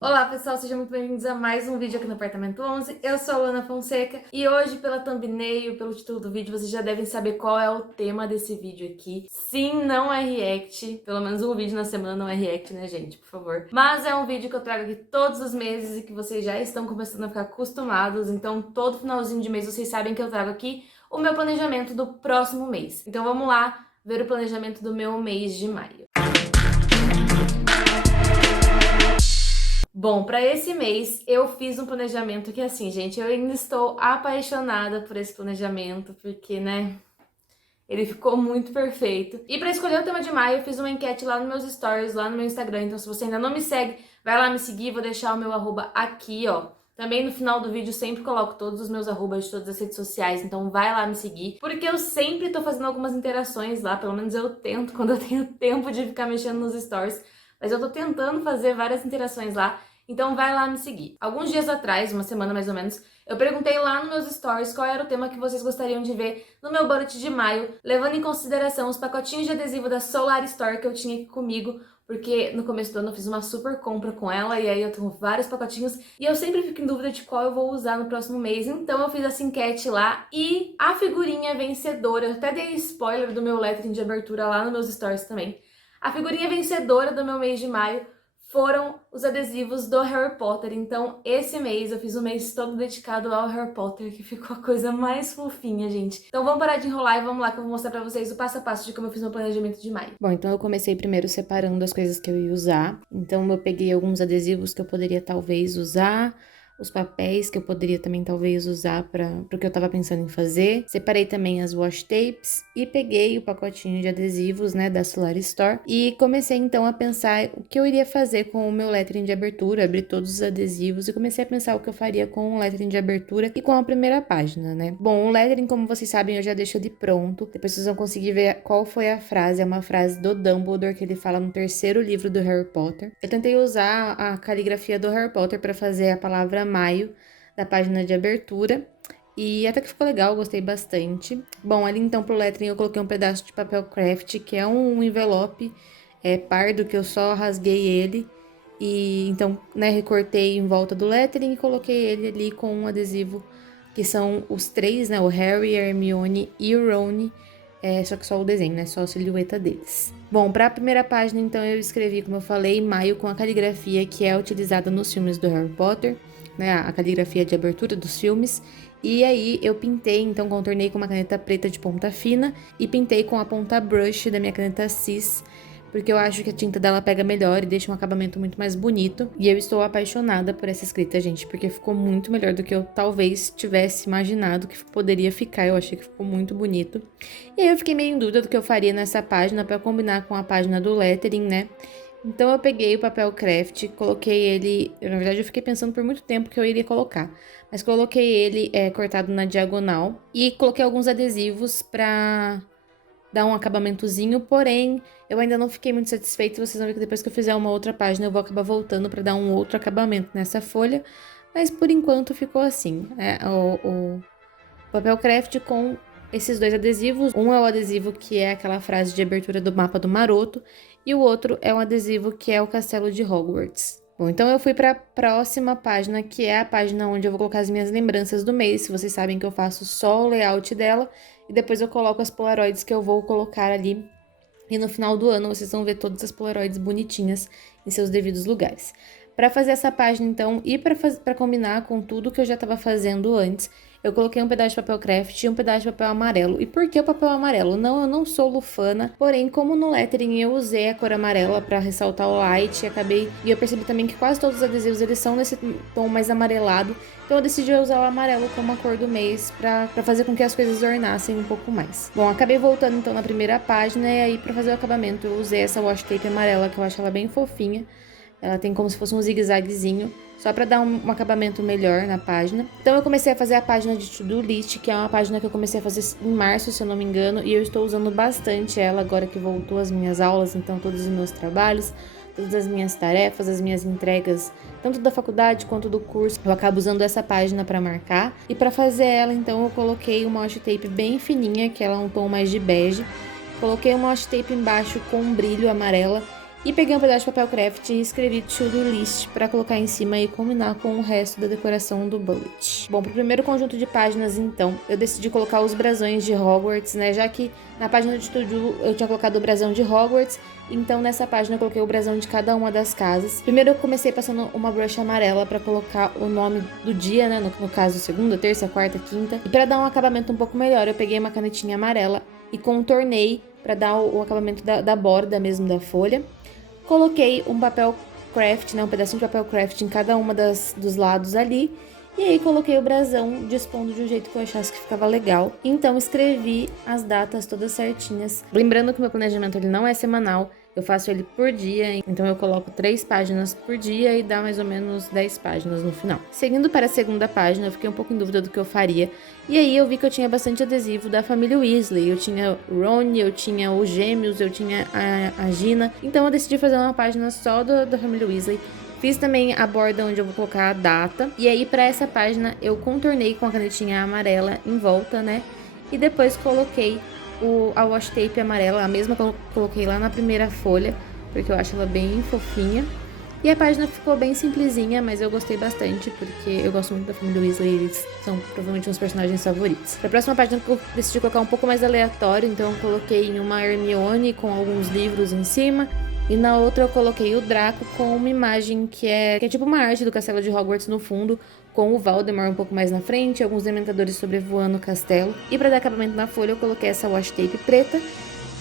Olá pessoal, sejam muito bem-vindos a mais um vídeo aqui no Apartamento 11. Eu sou a Ana Fonseca e hoje, pela thumbnail, pelo título do vídeo, vocês já devem saber qual é o tema desse vídeo aqui. Sim, não é react, pelo menos um vídeo na semana não é react, né gente, por favor. Mas é um vídeo que eu trago aqui todos os meses e que vocês já estão começando a ficar acostumados, então todo finalzinho de mês vocês sabem que eu trago aqui o meu planejamento do próximo mês. Então vamos lá ver o planejamento do meu mês de maio. Bom, para esse mês eu fiz um planejamento que assim, gente, eu ainda estou apaixonada por esse planejamento, porque, né, ele ficou muito perfeito. E para escolher o tema de maio, eu fiz uma enquete lá nos meus stories, lá no meu Instagram, então se você ainda não me segue, vai lá me seguir, vou deixar o meu arroba aqui, ó. Também no final do vídeo sempre coloco todos os meus arrobas de todas as redes sociais, então vai lá me seguir, porque eu sempre tô fazendo algumas interações lá, pelo menos eu tento quando eu tenho tempo de ficar mexendo nos stories, mas eu tô tentando fazer várias interações lá. Então vai lá me seguir. Alguns dias atrás, uma semana mais ou menos, eu perguntei lá nos meus stories qual era o tema que vocês gostariam de ver no meu budget de maio, levando em consideração os pacotinhos de adesivo da Solar Store que eu tinha aqui comigo, porque no começo do ano eu fiz uma super compra com ela e aí eu tenho vários pacotinhos e eu sempre fico em dúvida de qual eu vou usar no próximo mês. Então eu fiz essa enquete lá e a figurinha vencedora, eu até dei spoiler do meu lettering de abertura lá nos meus stories também. A figurinha vencedora do meu mês de maio foram os adesivos do Harry Potter. Então, esse mês eu fiz um mês todo dedicado ao Harry Potter, que ficou a coisa mais fofinha, gente. Então, vamos parar de enrolar e vamos lá que eu vou mostrar pra vocês o passo a passo de como eu fiz meu planejamento de maio. Bom, então eu comecei primeiro separando as coisas que eu ia usar. Então eu peguei alguns adesivos que eu poderia talvez usar, os papéis que eu poderia também talvez usar para o que eu tava pensando em fazer. Separei também as washi tapes e peguei o pacotinho de adesivos, né, da Solar Store e comecei então a pensar o que eu iria fazer com o meu lettering de abertura, abri todos os adesivos e comecei a pensar o que eu faria com o lettering de abertura e com a primeira página, né? Bom, o lettering, como vocês sabem, eu já deixo ele pronto. Depois vocês vão conseguir ver qual foi a frase, é uma frase do Dumbledore que ele fala no terceiro livro do Harry Potter. Eu tentei usar a caligrafia do Harry Potter para fazer a palavra maio da página de abertura e até que ficou legal, gostei bastante. Bom, ali então pro lettering eu coloquei um pedaço de papel craft, que é um envelope pardo que eu só rasguei ele e então, né, recortei em volta do lettering e coloquei ele ali com um adesivo que são os três, né, o Harry, a Hermione e o Ron, só que só o desenho, né, só a silhueta deles. Bom, para a primeira página, então, eu escrevi, como eu falei, maio com a caligrafia que é utilizada nos filmes do Harry Potter, né, a caligrafia de abertura dos filmes. E aí eu pintei, então contornei com uma caneta preta de ponta fina e pintei com a ponta brush da minha caneta Cis, porque eu acho que a tinta dela pega melhor e deixa um acabamento muito mais bonito. E eu estou apaixonada por essa escrita, gente, porque ficou muito melhor do que eu talvez tivesse imaginado que poderia ficar. Eu achei que ficou muito bonito. E aí eu fiquei meio em dúvida do que eu faria nessa página para combinar com a página do lettering, né? Então eu peguei o papel craft, coloquei ele, na verdade eu fiquei pensando por muito tempo que eu iria colocar, mas coloquei ele cortado na diagonal e coloquei alguns adesivos pra dar um acabamentozinho, porém eu ainda não fiquei muito satisfeita. Vocês vão ver que depois que eu fizer uma outra página eu vou acabar voltando pra dar um outro acabamento nessa folha, mas por enquanto ficou assim, o papel craft com esses dois adesivos. Um é o adesivo que é aquela frase de abertura do mapa do Maroto e o outro é um adesivo que é o Castelo de Hogwarts. Bom, então eu fui para a próxima página, que é a página onde eu vou colocar as minhas lembranças do mês. Vocês sabem que eu faço só o layout dela e depois eu coloco as polaroids que eu vou colocar ali. E no final do ano vocês vão ver todas as polaroids bonitinhas em seus devidos lugares. Para fazer essa página, então, e para combinar com tudo que eu já estava fazendo antes, eu coloquei um pedaço de papel craft e um pedaço de papel amarelo. E por que o papel amarelo? Não, eu não sou lufana, porém, como no lettering eu usei a cor amarela para ressaltar o light, e eu percebi também que quase todos os adesivos eles são nesse tom mais amarelado, então eu decidi usar o amarelo como a cor do mês para fazer com que as coisas ornassem um pouco mais. Bom, acabei voltando então na primeira página e aí para fazer o acabamento eu usei essa washi tape amarela, que eu acho ela bem fofinha. Ela tem como se fosse um zigue-zaguezinho, só para dar um acabamento melhor na página. Então eu comecei a fazer a página de to-do list, que é uma página que eu comecei a fazer em março, se eu não me engano, e eu estou usando bastante ela agora que voltou as minhas aulas, então todos os meus trabalhos, todas as minhas tarefas, as minhas entregas, tanto da faculdade quanto do curso, eu acabo usando essa página para marcar. E para fazer ela, então, eu coloquei uma washi tape bem fininha, que ela é um tom mais de bege. Coloquei uma washi tape embaixo com um brilho amarela E peguei um pedaço de papel craft e escrevi to-do list para colocar em cima e combinar com o resto da decoração do bullet. Bom, pro primeiro conjunto de páginas, então, eu decidi colocar os brasões de Hogwarts, né? Já que na página de to-do eu tinha colocado o brasão de Hogwarts, então nessa página eu coloquei o brasão de cada uma das casas. Primeiro eu comecei passando uma brush amarela para colocar o nome do dia, né? No caso, segunda, terça, quarta, quinta. E para dar um acabamento um pouco melhor, eu peguei uma canetinha amarela e contornei para dar o acabamento da borda mesmo da folha. Coloquei um papel craft, né, um pedacinho de papel craft em cada uma dos lados ali. E aí coloquei o brasão dispondo de um jeito que eu achasse que ficava legal. Então escrevi as datas todas certinhas. Lembrando que meu planejamento ele não é semanal, eu faço ele por dia. Então eu coloco 3 páginas por dia e dá mais ou menos 10 páginas no final. Seguindo para a segunda página, eu fiquei um pouco em dúvida do que eu faria. E aí eu vi que eu tinha bastante adesivo da família Weasley. Eu tinha o Ron, eu tinha os Gêmeos, eu tinha a Gina. Então eu decidi fazer uma página só da família Weasley. Fiz também a borda onde eu vou colocar a data. E aí para essa página eu contornei com a canetinha amarela em volta, né? E depois coloquei a washi tape amarela, a mesma que eu coloquei lá na primeira folha, porque eu acho ela bem fofinha. E a página ficou bem simplesinha, mas eu gostei bastante, porque eu gosto muito da família Weasley, eles são provavelmente meus personagens favoritos. Pra próxima página eu decidi colocar um pouco mais aleatório, então eu coloquei em uma Hermione com alguns livros em cima, e na outra eu coloquei o Draco com uma imagem que é tipo uma arte do castelo de Hogwarts no fundo, com o Voldemort um pouco mais na frente, alguns dementadores sobrevoando o castelo. E para dar acabamento na folha eu coloquei essa washi tape preta,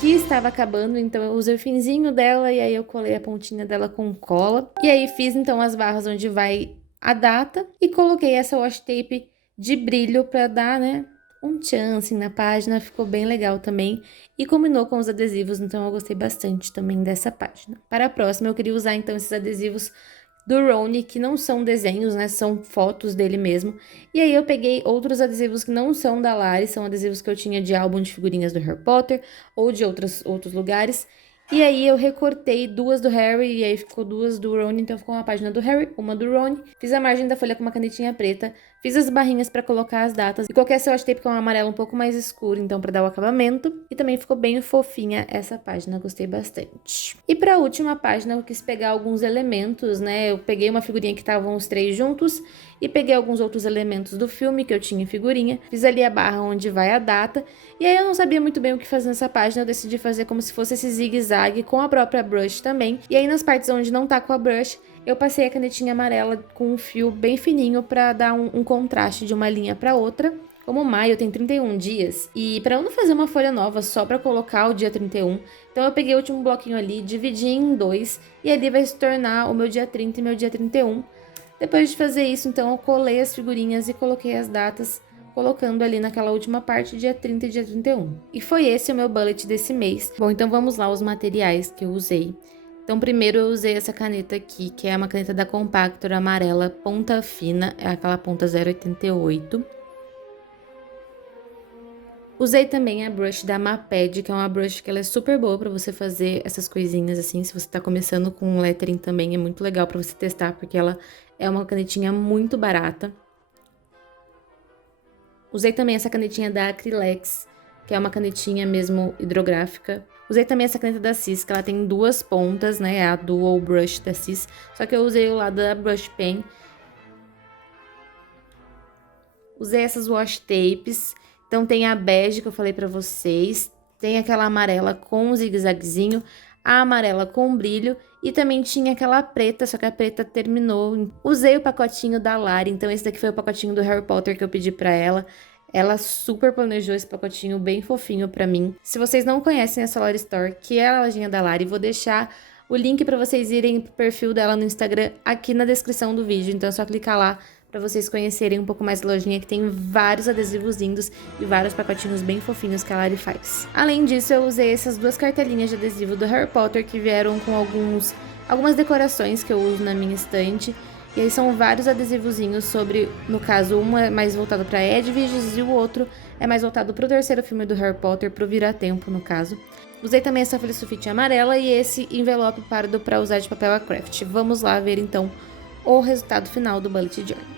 que estava acabando, então eu usei o finzinho dela e aí eu colei a pontinha dela com cola. E aí fiz então as barras onde vai a data e coloquei essa washi tape de brilho para dar, né, um tchan assim na página, ficou bem legal também. E combinou com os adesivos, então eu gostei bastante também dessa página. Para a próxima eu queria usar então esses adesivos do Rony, que não são desenhos, né, são fotos dele mesmo. E aí eu peguei outros adesivos que não são da Lari, são adesivos que eu tinha de álbum de figurinhas do Harry Potter ou de outros lugares. E aí eu recortei 2 do Harry e aí ficou 2 do Rony, então ficou uma página do Harry, uma do Rony. Fiz a margem da folha com uma canetinha preta, fiz as barrinhas para colocar as datas e coloquei essa washi tape com um amarelo um pouco mais escuro, então para dar o acabamento. E também ficou bem fofinha essa página, gostei bastante. E para a última página eu quis pegar alguns elementos, né? Eu peguei uma figurinha que estavam os 3 juntos e peguei alguns outros elementos do filme que eu tinha em figurinha. Fiz ali a barra onde vai a data. E aí eu não sabia muito bem o que fazer nessa página, eu decidi fazer como se fosse esse zigue-zague com a própria brush também. E aí nas partes onde não tá com a brush, eu passei a canetinha amarela com um fio bem fininho pra dar um contraste de uma linha pra outra. Como maio tem 31 dias, e pra eu não fazer uma folha nova só pra colocar o dia 31, então eu peguei o último bloquinho ali, dividi em 2, e ali vai se tornar o meu dia 30 e meu dia 31. Depois de fazer isso, então eu colei as figurinhas e coloquei as datas, colocando ali naquela última parte, dia 30 e dia 31. E foi esse o meu bullet desse mês. Bom, então vamos lá os materiais que eu usei. Então primeiro eu usei essa caneta aqui, que é uma caneta da Compactor amarela, ponta fina, é aquela ponta 0,88. Usei também a brush da Maped, que é uma brush que ela é super boa pra você fazer essas coisinhas assim, se você tá começando com lettering também, é muito legal pra você testar, porque ela é uma canetinha muito barata. Usei também essa canetinha da Acrylex, que é uma canetinha mesmo hidrográfica. Usei também essa caneta da Cis, que ela tem 2 pontas, né, é a Dual Brush da Cis, só que eu usei o lado da Brush Pen. Usei essas washi tapes. Então tem a bege que eu falei pra vocês, tem aquela amarela com zigue-zaguezinho, a amarela com brilho e também tinha aquela preta, só que a preta terminou. Usei o pacotinho da Lari, então esse daqui foi o pacotinho do Harry Potter que eu pedi pra ela. Ela super planejou esse pacotinho bem fofinho pra mim. Se vocês não conhecem a Solar Store, que é a lojinha da Lari, vou deixar o link pra vocês irem pro perfil dela no Instagram aqui na descrição do vídeo, então é só clicar lá para vocês conhecerem um pouco mais da lojinha, que tem vários adesivos lindos e vários pacotinhos bem fofinhos que a Lari faz. Além disso, eu usei essas 2 cartelinhas de adesivo do Harry Potter que vieram com algumas decorações que eu uso na minha estante. E aí são vários adesivozinhos sobre, no caso, um é mais voltado para Edwiges e o outro é mais voltado para o 3º filme do Harry Potter, pro Vira-Tempo, no caso. Usei também essa folha sulfite amarela e esse envelope pardo para usar de papel a craft. Vamos lá ver então o resultado final do Bullet Journal.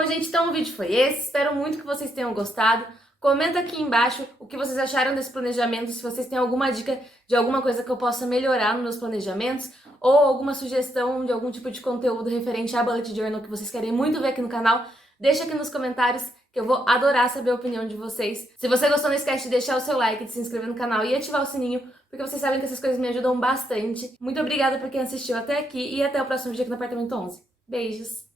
Bom, gente, então o vídeo foi esse. Espero muito que vocês tenham gostado. Comenta aqui embaixo o que vocês acharam desse planejamento, se vocês têm alguma dica de alguma coisa que eu possa melhorar nos meus planejamentos ou alguma sugestão de algum tipo de conteúdo referente à Bullet Journal que vocês querem muito ver aqui no canal. Deixa aqui nos comentários que eu vou adorar saber a opinião de vocês. Se você gostou, não esquece de deixar o seu like, de se inscrever no canal e ativar o sininho, porque vocês sabem que essas coisas me ajudam bastante. Muito obrigada por quem assistiu até aqui e até o próximo vídeo aqui no Apartamento 11. Beijos!